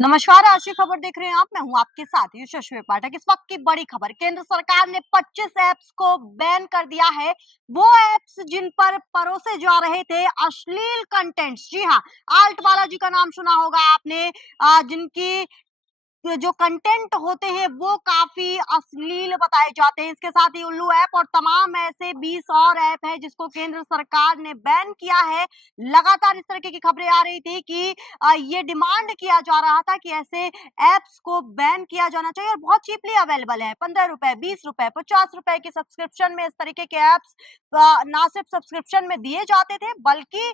नमस्कार, आज की खबर देख रहे हैं आप। मैं हूं आपके साथ यशस्वी पाठक। इस वक्त की बड़ी खबर, केंद्र सरकार ने 25 ऐप्स को बैन कर दिया है। वो ऐप्स जिन पर परोसे जा रहे थे अश्लील कंटेंट्स। जी हाँ, आल्ट बालाजी का नाम सुना होगा आपने। जिनकी जो कंटेंट होते हैं वो काफी अश्लील बताए जाते हैं। इसके साथ ही उल्लू ऐप और तमाम ऐसे 20 और ऐप है जिसको केंद्र सरकार ने बैन किया है। लगातार इस तरह की खबरें आ रही थी कि ये डिमांड किया जा रहा था कि ऐसे ऐप्स को बैन किया जाना चाहिए और बहुत चीपली अवेलेबल है। 15 रुपए, 20 रुपए, 50 रुपए की सब्सक्रिप्शन में इस तरीके के ऐप्स ना सिर्फ सब्सक्रिप्शन में दिए जाते थे बल्कि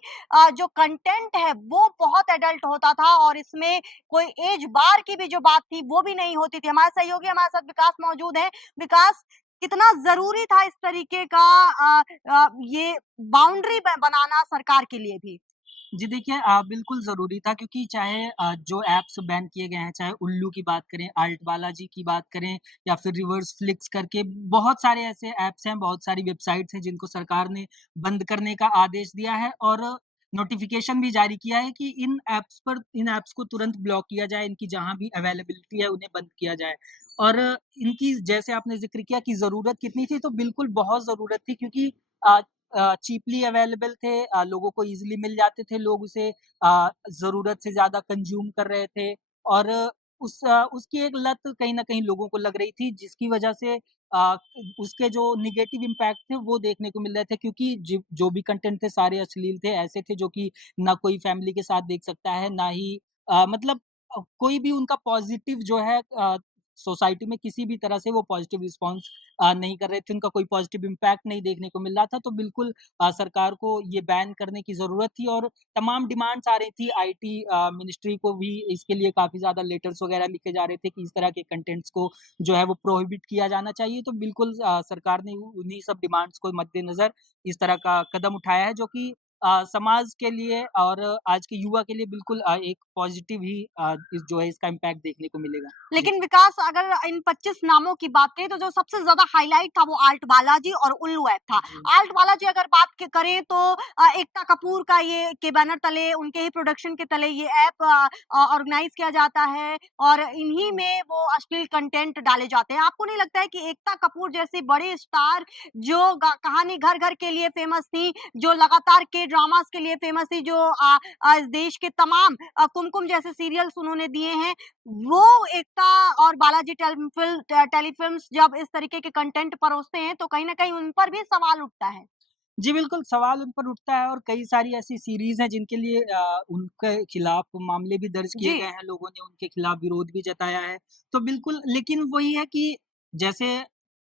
जो कंटेंट है वो बहुत एडल्ट होता था और इसमें कोई एज बार की भी जो बात थी वो भी नहीं होती थी। हमारे सहयोगी हमारे साथ विकास मौजूद है। विकास, कितना जरूरी था इस तरीके का ये बाउंड्री बनाना सरकार के लिए भी? जी देखिए बिल्कुल ज़रूरी था क्योंकि चाहे जो ऐप्स बैन किए गए हैं, चाहे उल्लू की बात करें, आल्ट बालाजी की बात करें या फिर रिवर्स फ्लिक्स करके बहुत सारे ऐसे ऐप्स हैं, बहुत सारी वेबसाइट्स हैं जिनको सरकार ने बंद करने का आदेश दिया है और नोटिफ़िकेशन भी जारी किया है कि इन ऐप्स को तुरंत ब्लॉक किया जाए, इनकी जहाँ भी अवेलेबिलिटी है उन्हें बंद किया जाए। और इनकी जैसे आपने ज़िक्र किया कि ज़रूरत कितनी थी, तो बिल्कुल बहुत ज़रूरत थी क्योंकि अ चीपली अवेलेबल थे, लोगों को ईज़िली मिल जाते थे, लोग उसे ज़रूरत से ज़्यादा कंज़्यूम कर रहे थे और उसकी एक लत कहीं न कहीं लोगों को लग रही थी, जिसकी वजह से उसके जो नेगेटिव इम्पैक्ट थे, वो देखने को मिल रहे थे क्योंकि जो भी कंटेंट थे, सारे अश्लील थे, ऐसे थे जो कि ना कोई फैमिली के साथ देख सकता है, ना ही मतलब कोई भी उनका पॉज़िटिव जो है सोसाइटी में किसी भी तरह से वो पॉज़िटिव रिस्पॉन्स नहीं कर रहे थे, उनका कोई पॉज़िटिव इम्पैक्ट नहीं देखने को मिल रहा था, तो बिल्कुल सरकार को ये बैन करने की ज़रूरत थी और तमाम डिमांड्स आ रही थी। आईटी मिनिस्ट्री को भी इसके लिए काफ़ी ज़्यादा लेटर्स वगैरह लिखे जा रहे थे कि इस तरह के कंटेंट्स को जो है वो प्रोहिबिट किया जाना चाहिए। तो बिल्कुल सरकार ने उन्हीं सब डिमांड्स को मद्देनज़र इस तरह का कदम उठाया है जो कि समाज के लिए और आज के युवा के लिए बिल्कुल एक पॉज़िटिव ही इस जो है इसका इम्पैक्ट देखने को मिलेगा। जी। लेकिन विकास, अगर इन 25 नामों की बात करें तो जो सबसे ज्यादा हाईलाइट था वो आल्ट बालाजी और उल्लू ऐप था। जी। आल्ट बालाजी अगर बात करें तो एकता कपूर का ये के बैनर तले, उनके ही प्रोडक्शन के तले ये ऐप ऑर्गेनाइज किया जाता है और इन्हीं में वो अश्लील कंटेंट डाले जाते हैं। आपको नहीं लगता है कि एकता कपूर जैसी बड़ी स्टार जो कहानी घर घर के लिए फेमस थी, जो लगातार के ड्रामास के लिए फेमस थी, जो इस देश के तमाम कुमकुम जैसे सीरियल्स उन्होंने दिए हैं, वो एकता और बालाजी टेलीफ़िल्म्स जब इस तरीके के कंटेंट परोसते हैं, तो कहीं न कहीं उन पर भी सवाल उठता है। जी, बिल्कुल, सवाल उन पर उठता है और कई सारी ऐसी सीरीज़ हैं जिनके लिए उनके खिलाफ मामले भी दर्ज किए जी। गए हैं, लोगों ने उनके खिलाफ विरोध भी जताया है। तो बिल्कुल लेकिन वही है कि जैसे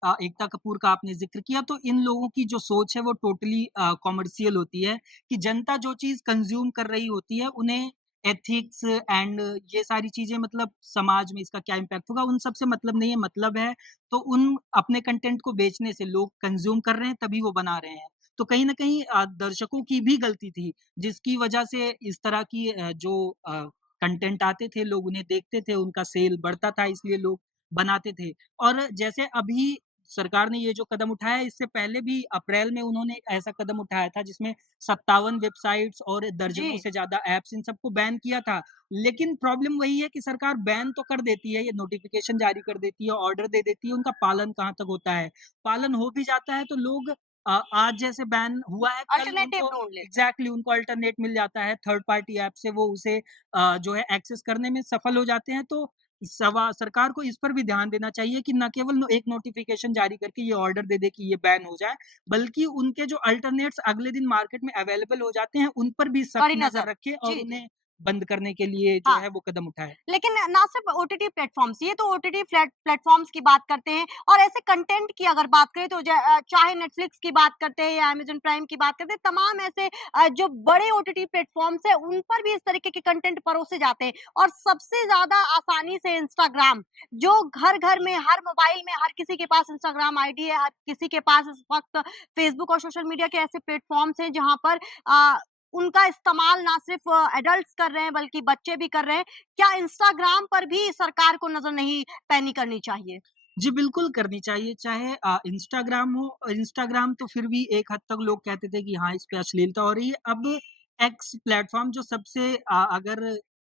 एकता कपूर का आपने ज़िक्र किया तो इन लोगों की जो सोच है वो टोटली कॉमर्शियल होती है कि जनता जो चीज़ कंज़्यूम कर रही होती है, उन्हें एथिक्स एंड ये सारी चीज़ें मतलब समाज में इसका क्या इम्पैक्ट होगा, उन सब से मतलब नहीं है, मतलब है तो उन अपने कंटेंट को बेचने से लोग कंज़्यूम कर रहे हैं, तभी वो बना रहे हैं। तो कहीं न कहीं दर्शकों की भी गलती थी, जिसकी वजह से इस तरह की जो कंटेंट आते थे, लोग उन्हें देखते थे, उनका सेल बढ़ता था इसलिए लोग बनाते थे। और जैसे अभी सरकार ने ये जो कदम उठाया है, इससे पहले भी अप्रैल में उन्होंने ऐसा कदम उठाया था जिसमें 57 वेबसाइट्स और दर्जनों जी। से ज़्यादा ऐप्स इन सबको बैन किया था। लेकिन प्रॉब्लम वही है कि सरकार बैन तो कर देती है, ये नोटिफ़िकेशन जारी कर देती है, ऑर्डर दे देती है, उनका पालन कहाँ तक होता है? पालन हो भी जाता है तो लोग आज जैसे बैन हुआ है, कल अल्टरनेटिव उनको ढूँढ लेते हैं। एग्ज़ैक्टली उनको अल्टरनेट मिल जाता है, थर्ड पार्टी ऐप से वो उसे जो है एक्सेस करने में सफल हो जाते हैं। तो सरकार को इस पर भी ध्यान देना चाहिए कि ना केवल एक नोटिफ़िकेशन जारी करके ये ऑर्डर दे दे कि ये बैन हो जाए, बल्कि उनके जो अल्टरनेट्स अगले दिन मार्केट में अवेलेबल हो जाते हैं, उन पर भी सख्त कड़ी नज़र। नज़र रखे और जी, जी। उन्हें बंद करने के लिए जो हाँ। है वो कदम उठाए। लेकिन ना सिर्फ ओटीटी प्लेटफ़ॉर्म्स, ये तो ओटीटी प्लेटफ़ॉर्म्स की बात करते हैं और ऐसे कंटेंट की अगर बात करें तो चाहे नेटफ्लिक्स की बात करते हैं या अमेज़न प्राइम की बात करते हैं, तमाम ऐसे जो बड़े ओटीटी प्लेटफ़ॉर्म्स हैं, उन पर भी इस तरीके के कंटेंट परोसे जाते हैं और सबसे ज़्यादा आसानी से इंस्टाग्राम, जो घर-घर में, हर मोबाइल में हर किसी के पास इंस्टाग्राम आईडी है, हर किसी के पास इस वक़्त फ़ेसबुक और सोशल मीडिया के ऐसे प्लेटफ़ॉर्म्स हैं, जहाँ पर अ, उनका इस्तेमाल ना सिर्फ एडल्ट्स कर रहे हैं, बल्कि बच्चे भी कर रहे हैं। क्या इंस्टाग्राम पर भी सरकार को नज़र नहीं पैनी करनी चाहिए? जी, बिल्कुल करनी चाहिए, चाहे इंस्टाग्राम हो। इंस्टाग्राम तो फिर भी एक हद तक लोग कहते थे कि हाँ, इस पे अश्लीलता हो रही है। अब एक्स प्लेटफ़ॉर्म जो सबसे अगर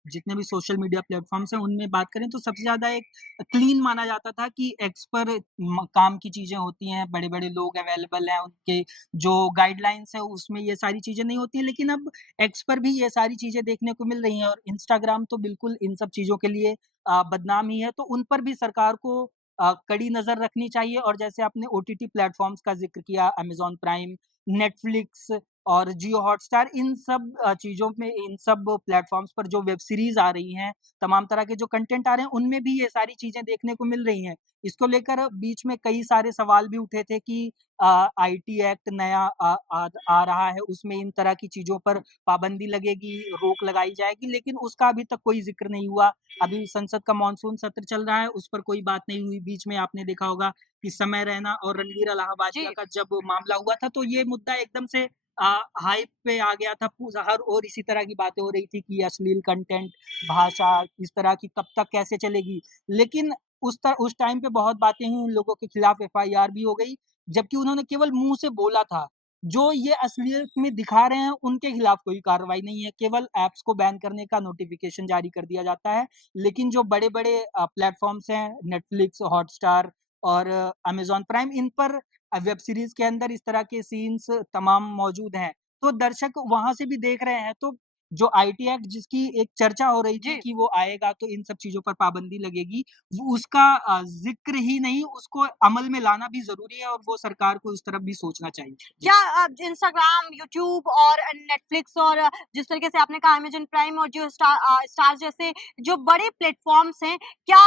जितने भी सोशल मीडिया प्लेटफ़ॉर्म्स हैं, उनमें बात करें तो सबसे ज़्यादा एक क्लीन माना जाता था कि एक्स पर काम की चीज़ें होती हैं, बड़े-बड़े लोग अवेलेबल हैं, उनके जो गाइडलाइंस है उसमें ये सारी चीज़ें नहीं होती हैं। लेकिन अब एक्स पर भी ये सारी चीज़ें देखने को मिल रही हैं और इंस्टाग्राम तो बिल्कुल इन सब चीज़ों के लिए बदनाम ही है। तो उन पर भी सरकार को कड़ी नज़र रखनी चाहिए और जैसे आपने ओटीटी प्लेटफ़ॉर्म्स का ज़िक्र किया, अमेज़न प्राइम, नेटफ्लिक्स और जियो हॉटस्टार, इन सब चीज़ों में, इन सब प्लेटफ़ॉर्म्स पर जो वेब सीरीज़ आ रही हैं, तमाम तरह के जो कंटेंट आ रहे हैं, उनमें भी ये सारी चीज़ें देखने को मिल रही हैं। इसको लेकर बीच में कई सारे सवाल भी उठे थे कि आईटी एक्ट नया आ रहा है, उसमें इन तरह की चीज़ों पर पाबंदी लगेगी, रोक लगाई जाएगी, लेकिन उसका अभी तक कोई ज़िक्र नहीं हुआ। अभी संसद का मॉनसून सत्र चल रहा है, उस पर कोई बात नहीं हुई। बीच में आपने देखा होगा कि समय रैना और रणवीर जी। अलाहाबादिया का जब मामला हुआ था, तो ये मुद्दा एकदम से हाइप पे आ गया था। हर ओर इसी तरह की बातें हो रही थी कि अश्लील कंटेंट, भाषा इस तरह की कब तक कैसे चलेगी। लेकिन उस टाइम पे बहुत बातें हुई, उन लोगों के खिलाफ एफआईआर भी हो गई, जबकि उन्होंने केवल मुँह से बोला था। जो ये असलियत में दिखा रहे हैं, उनके खिलाफ कोई कार्रवाई नहीं है, केवल ऐप्स को बैन करने का नोटिफ़िकेशन जारी कर दिया जाता है। लेकिन जो बड़े-बड़े प्लेटफ़ॉर्म्स हैं, नेटफ्लिक्स, हॉटस्टार और अमेज़न प्राइम, इन पर वेब सीरीज़ के अंदर इस तरह के सीन्स तमाम मौजूद हैं। तो दर्शक वहाँ से भी देख रहे हैं, तो जो आईटी एक्ट जिसकी एक चर्चा हो रही थी जी। कि वो आएगा तो इन सब चीज़ों पर पाबंदी लगेगी, वो उसका ज़िक्र ही नहीं, उसको अमल में लाना भी ज़रूरी है और वो सरकार को उस तरफ भी सोचना चाहिए। जी। क्या इंस्टाग्राम, यूट्यूब और नेटफ्लिक्स और जिस तरीके से आपने कहा अमेज़न प्राइम और जियो स्टार जैसे जो बड़े प्लेटफ़ॉर्म्स हैं, क्या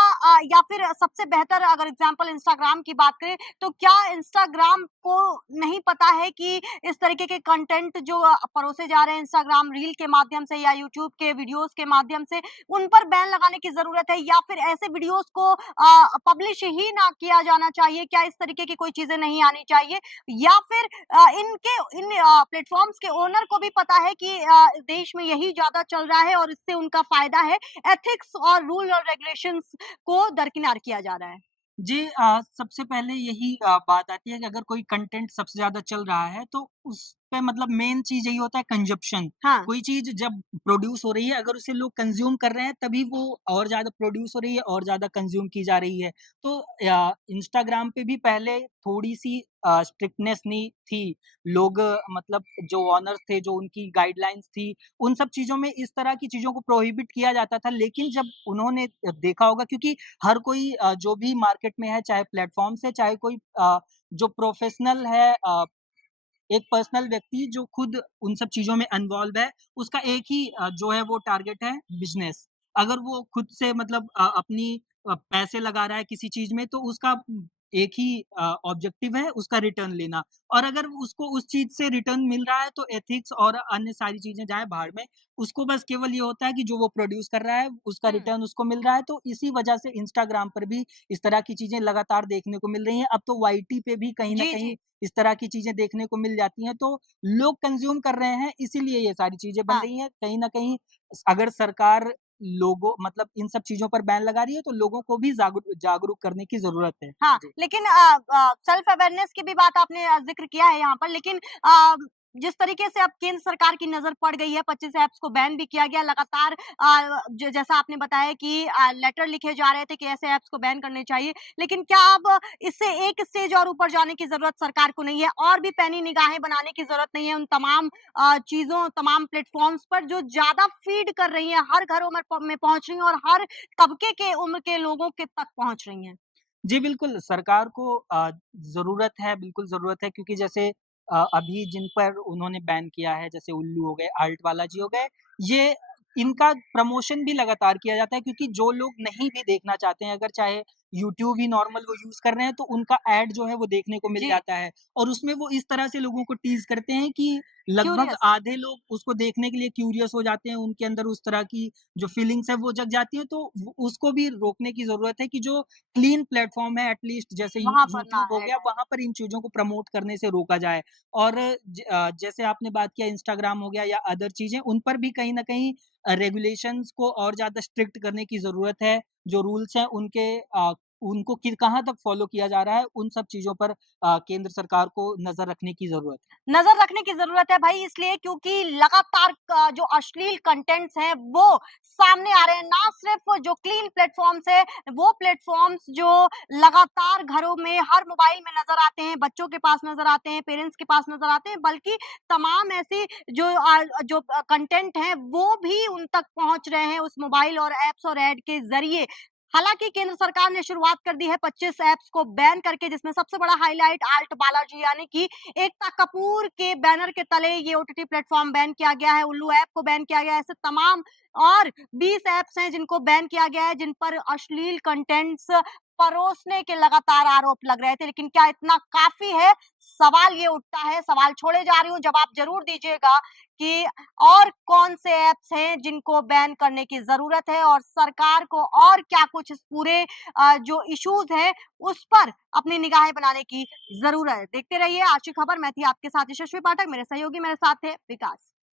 या फिर सबसे बेहतर अगर एग्ज़ाम्पल इंस्टाग्राम की बात करें, तो क्या इंस्टाग्राम को नहीं पता है कि इस तरीके के कंटेंट जो परोसे जा रहे हैं इंस्टाग्राम रील के माध्यम से या यूट्यूब के वीडियोज़ के माध्यम से, उन पर बैन लगाने की ज़रूरत है या फिर ऐसे वीडियोज़ को पब्लिश ही ना किया जाना चाहिए? क्या इस तरीके की कोई चीज़ें नहीं आनी चाहिए? या फिर इनके इन प्लेटफ़ॉर्म्स के ओनर को भी पता है कि देश में यही ज़्यादा चल रहा है और इससे उनका फ़ायदा है, एथिक्स और रूल और रेगुलेशंस को दरकिनार किया जा रहा है। जी, सबसे पहले यही बात आती है कि अगर कोई कंटेंट सबसे ज़्यादा चल रहा है, तो उस पे मतलब मेन चीज़ यही होता है कंज़प्शन। हाँ, कोई चीज़ जब प्रोड्यूस हो रही है, अगर उसे लोग कंज़्यूम कर रहे हैं, तभी वो और ज़्यादा प्रोड्यूस हो रही है और ज़्यादा कंज़्यूम की जा रही है। तो इंस्टाग्राम पे भी पहले थोड़ी-सी स्ट्रिक्टनेस नहीं थी। लोग मतलब जो ओनर्स थे, जो उनकी गाइडलाइंस थी, उन सब चीज़ों में इस तरह की चीज़ों को प्रोहिबिट किया जाता था। लेकिन जब उन्होंने देखा होगा, क्योंकि हर कोई जो भी मार्केट में है, चाहे प्लेटफ़ॉर्म्स है, चाहे कोई जो प्रोफ़ेशनल है, एक पर्सनल व्यक्ति जो खुद उन सब चीज़ों में इन्वॉल्व है, उसका एक ही जो है वो टारगेट है बिज़नेस। अगर वो खुद से मतलब अपनी पैसे लगा रहा है किसी चीज़ में, तो उसका एक ही ऑब्जेक्टिव है, उसका रिटर्न लेना। और अगर उसको उस चीज़ से रिटर्न मिल रहा है, तो एथिक्स और अन्य सारी चीज़ें जाएँ भाड़ में। उसको बस केवल ये होता है कि जो वो प्रोड्यूस कर रहा है, उसका हुँ, रिटर्न उसको मिल रहा है। तो इसी वजह से इंस्टाग्राम पर भी इस तरह की चीज़ें लगातार देखने को मिल रही हैं। अब तो वाईटी पे भी कहीं न जी, कहीं जी, इस तरह की चीज़ें देखने को मिल जाती हैं, तो लोग कंज़्यूम कर रहे हैं, इसीलिए ये सारी चीज़ें बन हाँ। रही हैं। कहीं न कहीं अगर सरकार लोगों मतलब इन सब चीज़ों पर बैन लगा रही है, तो लोगों को भी जागरूक करने की ज़रूरत है। हाँ, जी। लेकिन सेल्फ अवेयरनेस की भी बात आपने ज़िक्र किया है यहाँ पर लेकिन जिस तरीके से अब केंद्र सरकार की नज़र पड़ गई है, 25 ऐप्स को बैन भी किया गया लगातार ज जैसा आपने बताया कि लेटर लिखे जा रहे थे कि ऐसे ऐप्स को बैन करने चाहिए। लेकिन क्या अब इससे एक स्टेज और ऊपर जाने की ज़रूरत सरकार को नहीं है और भी पैनी निगाहें बनाने की ज़रूरत नहीं है उन तमाम चीज़ों, तमाम प्लेटफ़ॉर्म्स पर जो ज़्यादा फ़ीड कर रही हैं, हर घरों में पहुँच रही हैं और हर तबके के उम्र के लोगों के तक पहुँच रही हैं? जी, बिल्कुल, सरकार को ज़रूरत है, बिल्कुल ज़रूरत है, क्योंकि जैसे अभी जिन पर उन्होंने बैन किया है, जैसे उल्लू हो गए, आल्ट वाला जी हो गए, ये इनका प्रमोशन भी लगातार किया जाता है, क्योंकि जो लोग नहीं भी देखना चाहते हैं, अगर चाहे यूट्यूब ही नॉर्मल वो यूज़ कर रहे हैं, तो उनका ऐड जो है वो देखने को मिल जी, जाता है और उसमें वो इस तरह से लोगों को टीज़ करते हैं कि लगभग क्यूरियस। आधे लोग उसको देखने के लिए क्यूरियस हो जाते हैं, उनके अंदर उस तरह की जो फीलिंग्स है वो जग जाती हैं, तो व उसको भी रोकने की ज़रूरत है कि जो क्लीन प्लेटफ़ॉर्म है एटलीस्ट जैसे वहाँ पर ना यूट्यूब हो ऐड गया, आए। वहाँ पर इन चीज़ों को प्रमोट करने से रोका जाए। और जैसे आपने बात किया इंस्टाग्राम हो गया या अदर चीज़ें, उन पर भी कहीं न कहीं रेगुलेशंस को और ज़्यादा स्ट्रिक्ट करने की ज़रूरत है। जो रूल्स हैं उनके उनको कहाँ तक फॉलो किया जा रहा है, उन सब चीज़ों पर केंद्र सरकार को नज़र रखने की ज़रूरत है। नजर रखने की जरूरत है भाई, इसलिए क्योंकि लगातार जो अश्लील कंटेंट्स हैं वो सामने आ रहे हैं। ना सिर्फ जो क्लीन प्लेटफॉर्म्स है, वो प्लेटफॉर्म्स जो लगातार घरों में हर मोबाइल में नजर आते हैं, बच्चों के पास नजर आते हैं, पेरेंट्स के पास नजर आते हैं, बल्कि तमाम ऐसी जो कंटेंट हैं वो भी उन तक पहुंच रहे हैं उस मोबाइल और एप्स और ऐड के जरिए। हालांकि केंद्र सरकार ने शुरुआत कर दी है 25 ऐप्स को बैन करके, जिसमें सबसे बड़ा हाईलाइट आल्ट बालाजी यानी कि एकता कपूर के बैनर के तले ये ओटीटी प्लेटफॉर्म बैन किया गया है। उल्लू ऐप को बैन किया गया है। ऐसे तमाम और 20 ऐप्स हैं जिनको बैन किया गया है, जिन पर अश्लील कंटेंट्स परोसने के लगातार आरोप लग रहे थे। लेकिन क्या इतना काफी है? सवाल ये उठता है, सवाल छोड़े जा रही हूँ, जवाब जरूर दीजिएगा कि और कौन से ऐप्स हैं जिनको बैन करने की जरूरत है, और सरकार को और क्या कुछ इस पूरे जो इश्यूज हैं उस पर अपनी निगाहें बनाने की जरूरत है। देखते रहिए आज की खबर। मैं थी आपके साथ यशस्वी पाठक, मेरे सहयोगी मेरे साथ थे विकास।